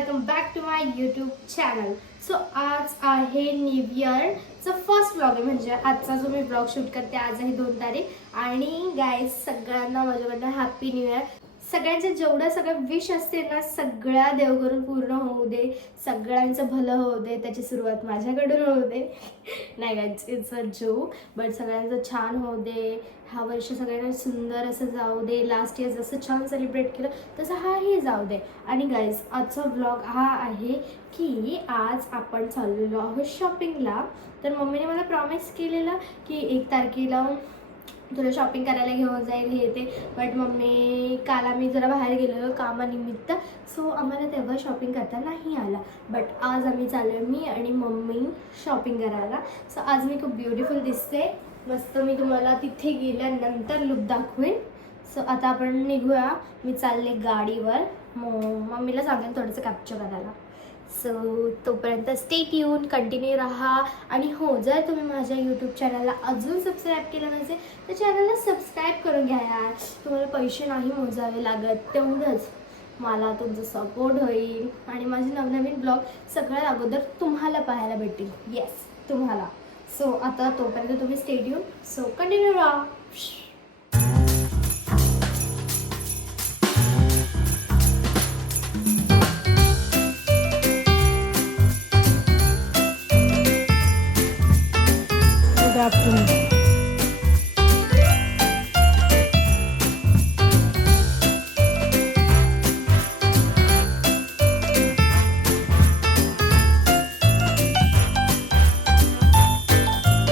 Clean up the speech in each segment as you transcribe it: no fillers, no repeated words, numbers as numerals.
Welcome back to my YouTube channel. So आज आहे new इयरचा first vlog आहे, म्हणजे आजचा जो मी व्लॉग शूट करते आज आहे 2 तारीख. आणि गाईज सगळ्यांना माझ्याकडनं हॅपी न्यू इयर. सगळ्यांचे जेवढं सगळं विश असते ना सगळ्या देवघरून पूर्ण होऊ दे, सगळ्यांचं भलं होऊ दे, त्याची सुरुवात माझ्याकडून होऊ दे. नाही guys, it's a joke, but सगळ्यांचं छान होऊ दे. हा वर्ष सगळ्यांना सुंदर असं जाऊ दे. लास्ट इयर जसं छान सेलिब्रेट केलं तसं हाही जाऊ दे. आणि गाईज आजचा व्लॉग हा आहे की आज आपण चाललेलो आहोत शॉपिंगला. तर मम्मीने मला प्रॉमिस केलेलं की 1 तारखेला तुला शॉपिंग करायला घेऊन जाईल हे ते. बट मम्मी काल आम्ही जरा बाहेर गेलेलो कामानिमित्त, सो आम्हाला तेव्हा शॉपिंग करता नाही आला. बट आज आम्ही चाललो मी आणि मम्मी शॉपिंग करायला. सो आज मी खूप ब्युटिफुल दिसते मस्त. मी तुम्हाला तिथे गेल्यानंतर लुक दाखवेन. सो आता आपण निघूया. मी चालले गाडीवर. मम्मीला सांगेन थोडंसं कॅप्चर करायला. सो तोपर्यंत स्टे ट्यून, कंटिन्यू राहा. आणि हो, जर तुम्ही माझ्या यूट्यूब चॅनलला अजून सबस्क्राईब केलं नसेल तर चॅनलला सबस्क्राईब करून घ्या यार. तुम्हाला पैसे नाही मोजावे लागत, तेवढंच मला तुमचं सपोर्ट होईल आणि माझे नवनवीन ब्लॉग सगळ्यात अगोदर तुम्हाला पाहायला भेटतील. येस, तुम्हाला. सो आता तोपर्यंत तुम्ही स्टे ट्यून. सो कंटिन्यू राहा.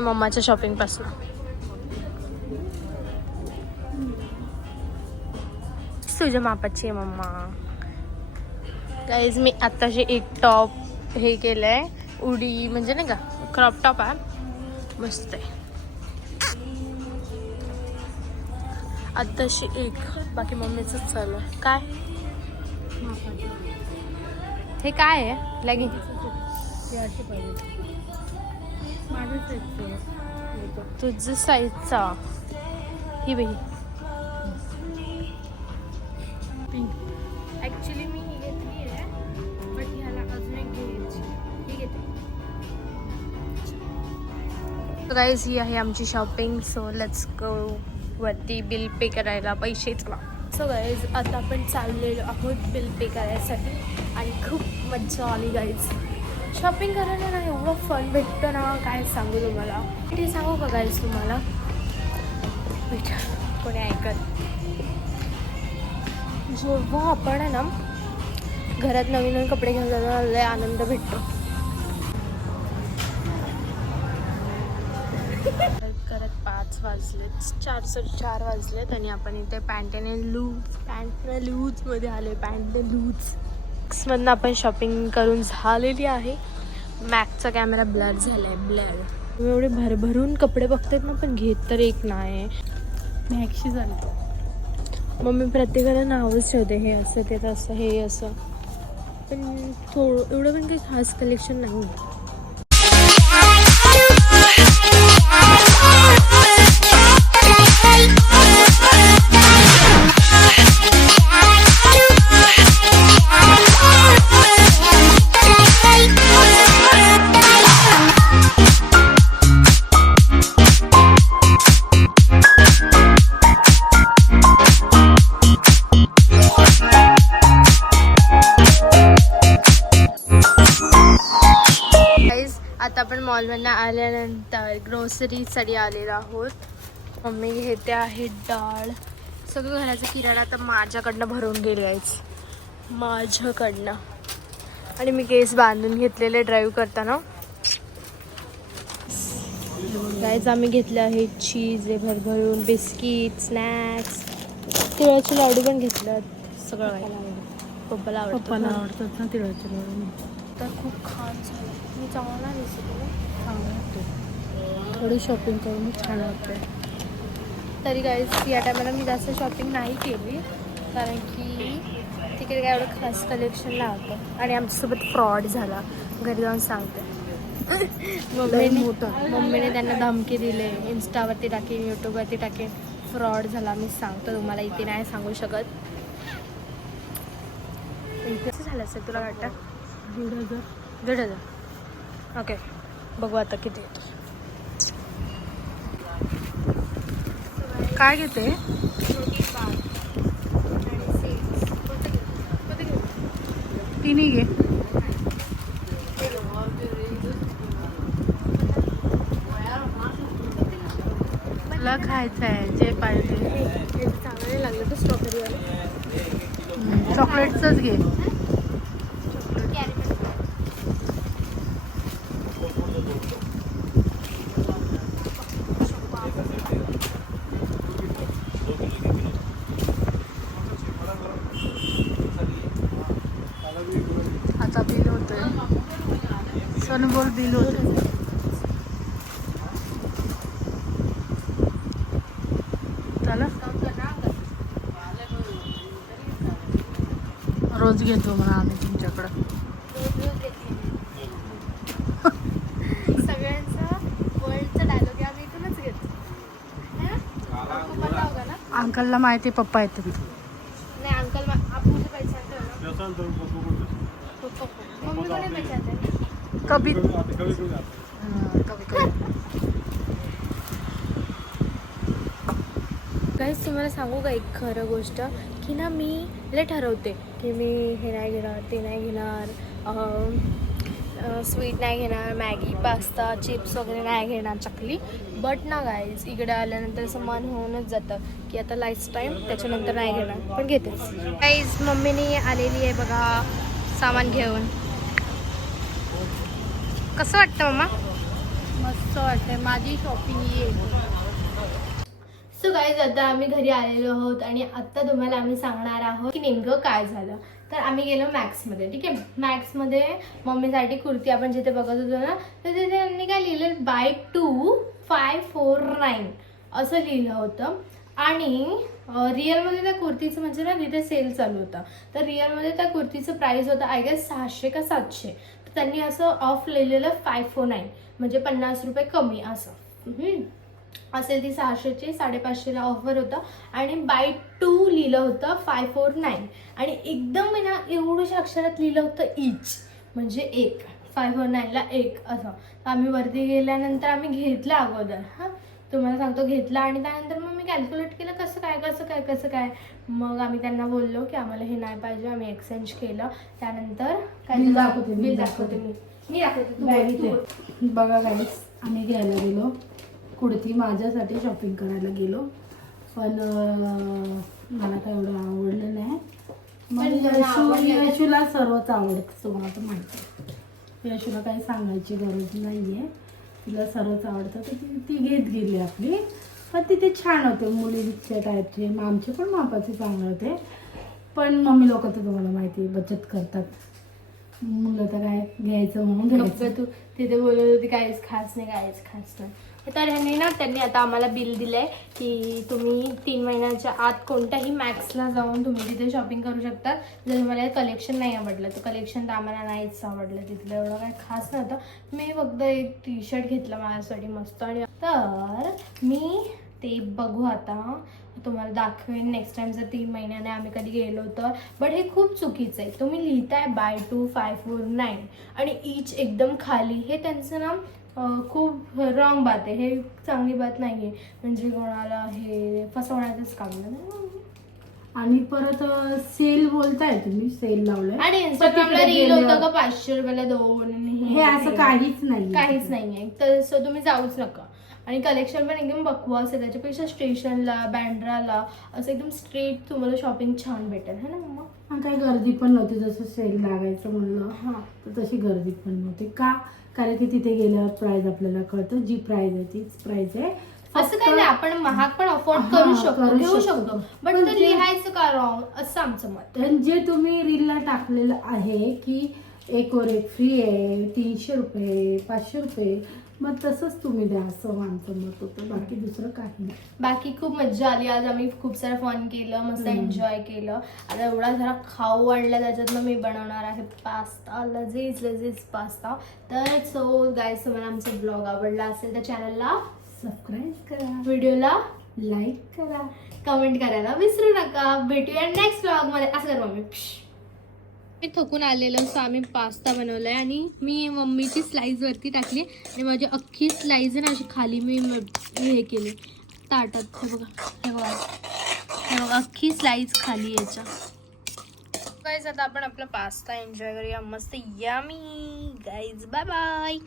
मम्माच्या शॉपिंग पासून तुझ्या मापाची आहे मम्मा. गाईज मी आताशी एक टॉप हे केलंय, उडी म्हणजे नाही का, क्रॉप टॉप आहे, मस्त आहे. आताशी एक, बाकी मम्मीच चालू आहे. काय हे काय आहे लॅगिंग? तुझं साईजचा ही बाई. ऍक्च्युली मी ही घेतली आहे, बट ह्याला अजून एक घ्यायची. ही घेते. गाईज ही आहे आमची शॉपिंग. सो लेट्स गो वरती बिल पे करायला, पैसेच ना. सो गाईज आता आपण चाललेलो आहोत बिल पे करायसाठी आणि खूप मज्जा आली गाईज. शॉपिंग करायला ना एवढं फन भेटतं ना, काय सांगू तुम्हाला. ते सांगू का गाईज तुम्हाला? भेटा कोणी ऐकत. जेव्हा आपण आहे ना घरात नवीन नवीन कपडे घेऊन जाताना लय आनंद भेटतो. करत 5 वाजलेत, 4:04 वाजलेत आणि आपण इथे पॅन्ट लूजमध्ये आले. पॅन्ट लूजमधनं आपण शॉपिंग करून झालेली आहे. मॅकचा कॅमेरा ब्लर झालाय, ब्लर. एवढे भरभरून कपडे बघतात ना, पण घेत तर एक नाही. मॅक्शी झालं. मम्मी प्रत्येकाला नावच ठेवते, हे असं ते तसं, हे असं. पण एवढं पण काही खास कलेक्शन नाही. आता आपण मॉलमधनं आल्यानंतर ग्रोसरीसाठी आलेलो आहोत. मम्मी घेते आहे डाळ. सगळं घराचं किराणा तर माझ्याकडनं भरून गेले आहेच, माझ्याकडनं. आणि मी केस बांधून घेतलेले ड्राईव्ह करताना. गाईज आम्ही घेतले आहे चीज आहे भरभरून, बिस्किट, स्नॅक्स, तिळाचे लाडू पण घेतले. सगळं पप्पाला आवडतात ना तिळाचे लाडू. तर खूप छान झालं. मी चांगला दिसतो, थोडी शॉपिंग करून छान वाटते. तरी गाईज या टायमाला मी जास्त शॉपिंग नाही केली, कारण की तिकडे काय एवढं खास कलेक्शन नव्हतं. आणि आमच्यासोबत फ्रॉड झाला, घरी जाऊन सांगते. मम्मीने त्यांना धमकी दिले, इंस्टावरती टाकेन, यूट्यूबवरती टाकेन. फ्रॉड झाला, मी सांगतो तुम्हाला, इथे नाही सांगू शकत. झालं असेल तुला वाटतं? 1,500. 1,500. ओके, बघू आता किती येतं. काय घेते? तिन्ही घे. मला खायचं आहे जे पाहिजे. चांगले लागलं तर स्ट्रॉबेरीवाले. चॉकलेटचंच घे. आता बिल होतंय. सोनू बोल बिल होतंय. चला रोज घेतो म्हणा आम्ही तुमच्याकडं. सगळ्यांचा वर्ल्डचा डायलॉग आहे, आम्ही इथूनच घेतो. अंकलला माहिती पप्पा येतात. नाही अंकल आपण पैसे आणतो ना. मम्मी कोणी पैसे आणते? कभी कभी काहीच तुम्हाला सांगू का एक खरं गोष्ट की ना मी लय ठरवते की मी हे नाही घेणार ते नाही घेणार, स्वीट नाही घेणार, मॅगी पास्ता चिप्स वगैरे नाही घेणार, चकली. बट ना गाईज इकडे आल्यानंतर असं मन होऊनच जातं की आता लाईफ टाईम त्याच्यानंतर नाही घेणार, पण घेतेच. गाईज मम्मीनी आलेली आहे बघा सामान घेऊन. कसं वाटतं मम्मा? मस्त वाटतंय. माझी शॉपिंग ये. सो गाईज आता आम्ही घरी आलेलो आहोत आणि आत्ता तुम्हाला आम्ही सांगणार आहोत की नेमकं काय झालं. तर आम्ही गेलो मॅक्समध्ये. ठीक आहे, मॅक्समध्ये मम्मीसाठी कुर्ती आपण जिथे बघत होतो ना, तर तिथे त्यांनी काय लिहिलं, बाय 2 549 असं लिहिलं होतं. आणि रिअलमध्ये त्या कुर्तीचं म्हणजे ना तिथे सेल चालू होता. तर रिअलमध्ये त्या कुर्तीचं प्राईस होतं आय गेस 600 का 700. तर त्यांनी असं ऑफ लिहिलेलं 549 म्हणजे 50 रुपये कमी असं असेल. ती 600ची 550ला ऑफर होतं आणि बाय 2 लिहिलं होतं 549 आणि एकदम मी ना एवढ्याशा अक्षरात लिहिलं होतं इच म्हणजे एक 549ला एक असं. तर आम्ही वरती गेल्यानंतर आम्ही घेतलं अगोदर. हां तुम्हाला सांगतो घेतला आणि त्यानंतर मग मी कॅल्क्युलेट केलं कसं काय. मग आम्ही त्यांना बोललो की आम्हाला हे नाही पाहिजे, आम्ही एक्सचेंज केलं. त्यानंतर बिल दाखवते मी दाखवते. बघा गाईस आम्ही घ्यायला गेलो कुर्ती, माझ्यासाठी शॉपिंग करायला गेलो, पण मला काय एवढं आवडलं नाही. मग यशूला सर्वच आवडतं तुम्हाला तर माहिती आहे. यशूला काही सांगायची गरज नाही आहे, तिला सर्वच आवडतं तर ती घेत गेली आपली. पण तिथे छान होते मुलीच्या टाईपचे, आमचे पण मापाचे चांगले होते. पण मम्मी लोक तर तुम्हाला माहिती आहे बचत करतात. मुलं तर काय घ्यायचं म्हणून घ्यायचं. तू तिथे बोलत होती काहीच खास नाही. तर त्यांनी आता आम्हाला बिल दिलंय की तुम्ही 3 महिन्याच्या आत कोणत्याही मॅक्सला जाऊन तुम्ही तिथे शॉपिंग करू शकता. जर तुम्हाला कलेक्शन नाही आवडलं तर कलेक्शन तर आम्हाला नाहीच आवडलं, तिथलं एवढं काही खास नव्हतं. मी फक्त एक टी शर्ट घेतलं माझ्यासाठी मस्त. आणि तर मी ते बघू आता तुम्हाला दाखवेन नेक्स्ट टाइम जर 3 महिन्याने आम्ही कधी गेलो तर. बट हे खूप चुकीचं आहे. तुम्ही लिहिताय बाय 2 549 आणि ईच एकदम खाली. हे त्यांचं ना खूप रॉंग बात आहे, हे चांगली बात नाही आहे. म्हणजे कोणाला हे फसवण्याचंच काम नाही. आणि परत सेल बोलताय तुम्ही, सेल लावलाय आणि इंस्टाग्रामला रील होतं का 500 रुपयाला 2. हे असं काहीच नाहीये. तर सो तुम्ही जाऊच नका. आणि कलेक्शन पण एकदम बकवास आहे. त्याच्यापेक्षा स्टेशनला बँड्राला असं एकदम स्ट्रेट तुम्हाला शॉपिंग छान भेटेल है ना मम्मा. काही गर्दी पण नव्हती. जसं सेल लागायचं म्हणलं हां तर तशी गर्दी पण नव्हती. का? कारण की तिथे गेल्यावर प्राइस आपल्याला कळतं, जी प्राइस आहे तीच प्राइस आहे. असं काही नाही, आपण महाग पण अफोर्ड करू शकतो, घेऊ शकतो. बट ते लिहायचं का रॉंग असं आमचं मत. जे तुम्ही रीलला टाकलेलं आहे की एक वर एक फ्री आहे, 300 रुपये 500 रुपये, मग तसंच तुम्ही द्या असं आमचं मत होतं. बाकी दुसरं काही नाही. बाकी खूप मज्जा आली आज. आम्ही खूप सारं फन केलं, मस्त एन्जॉय केलं. आता एवढा जरा खाऊ वाढला त्याच्यातनं मी बनवणार आहे पास्ता, लजीज पास्ता. तर सो गाईज तुम्हाला आमचा ब्लॉग आवडला असेल तर चॅनलला सबस्क्राईब करा, व्हिडिओला लाईक करा, कमेंट करायला विसरू नका. भेटूया नेक्स्ट ब्लॉगमध्ये. असं कर मम्मी. मी थकून आलेलो सो आम्ही पास्ता बनवला आहे आणि मी मम्मीची स्लाईस वरती टाकली आणि माझी अख्खी स्लाईस आहे ना अशी खाली मी हे केली ताटात. हे बघा हे बघा हे बघा अख्खी स्लाईस खाली याच्या. गाईज आता आपण आपला पास्ता एन्जॉय करूया मस्त. Yummy guys, bye bye.